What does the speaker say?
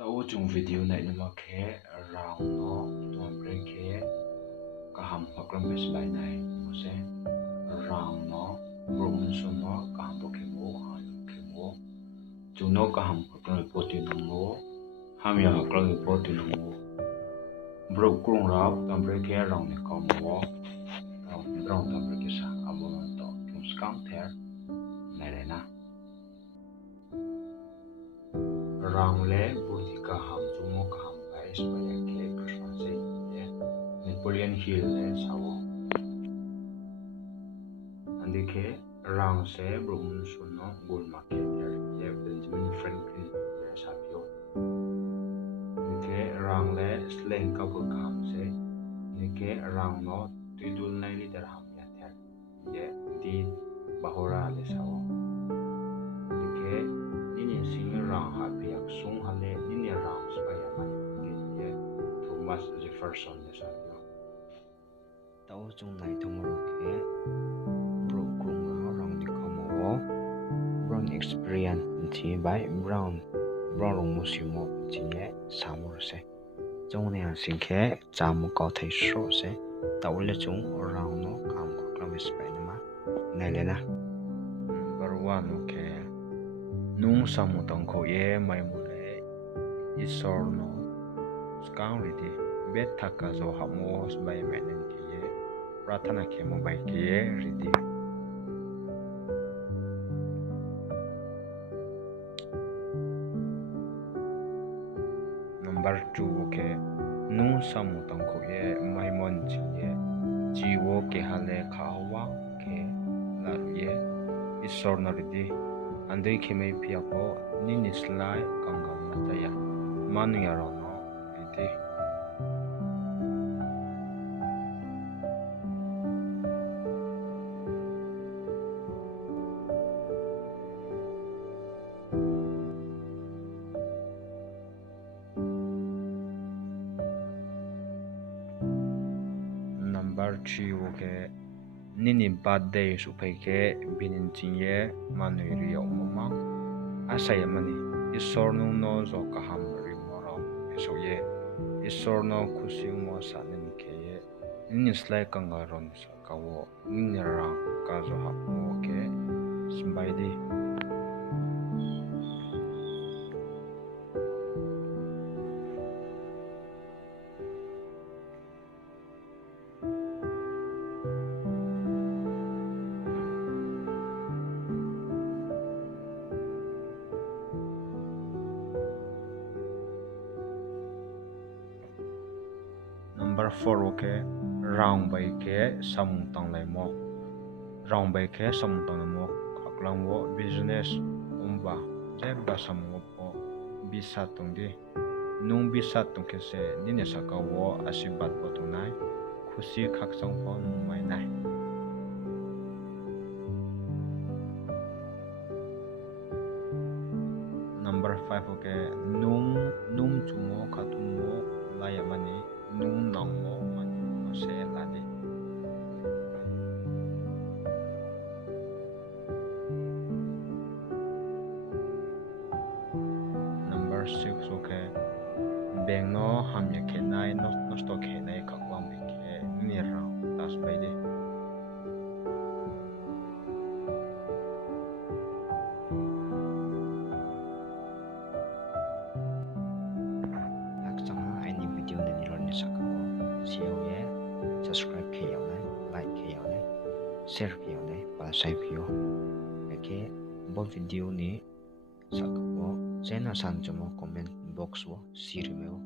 Tao chung video này nó mà khé round nó tuần brekhe kaham khauklang sbai này nó sẽ round nó roman sun nó kaham po kemo chung nó kaham khauklang po tin nó ham ya khauklang po tin nó bro krung rap tuần brekhe round này có mo round tuần brekhe sa abon to chung scam ther này na round le budi kaham chumo kaham bai sbai ke Christmas ye Napoleon Hill le sawo andike round se bromun suno gold market ye Benjamin Franklin le sapio andike round le slang couple kaham se andike round no tidul nai liter ham ya ter ye di bahora le sawo andike ini sing round ha piak sung hale ini round sbai aman ye Thomas Jefferson le sapio tao chung nai thomro ke bro krung round ni komo brown experience ti by brown musimo ti ye samur se chung ne sing ke cham ko thai sho se tao le chung round no kam ko klamis pai na ma nai le na number 1 okay nung samu tang ko ye mai mu le isor no skang ri di bet thaka zo hamo sbai menen ke ye prathana ke mo bai ke ye ri di number 2 okay nung samu tang ko ye mai mon chi ye jiwo ke hale khawa ke la ye isor na ri di andai khemei piapo nini slai kangang na taya manu ya ro no ite number 3 okay nini birthday su pheke binin chinye manu ri yo mama asaya mani isor no no zo kaham ri moro so ye isor no khusi mo sanen ke ye nini slai kangaron sa kawo nini ra ka zo ha okay sbai di number 4 okay round bai ke samung tang lai mo round bai ke samung tang mo khauklang wo business umba je ba samu po bisa tung di nung bisa tung ke se nine saka wo asibat po tunai khusi khak sang pho mai nai number 5 okay num chumo khatumo laya mani nung nang mo mani no se ladi number 6 okay beng no ham ya khelai no sto khelai khauklang be ke ni ra tas bai de Siau ye subscribe ke yaw ne like ke yaw ne share ke yaw ne para sai pio ke bo video ni sakpo chena san chomo comment box wo siri meo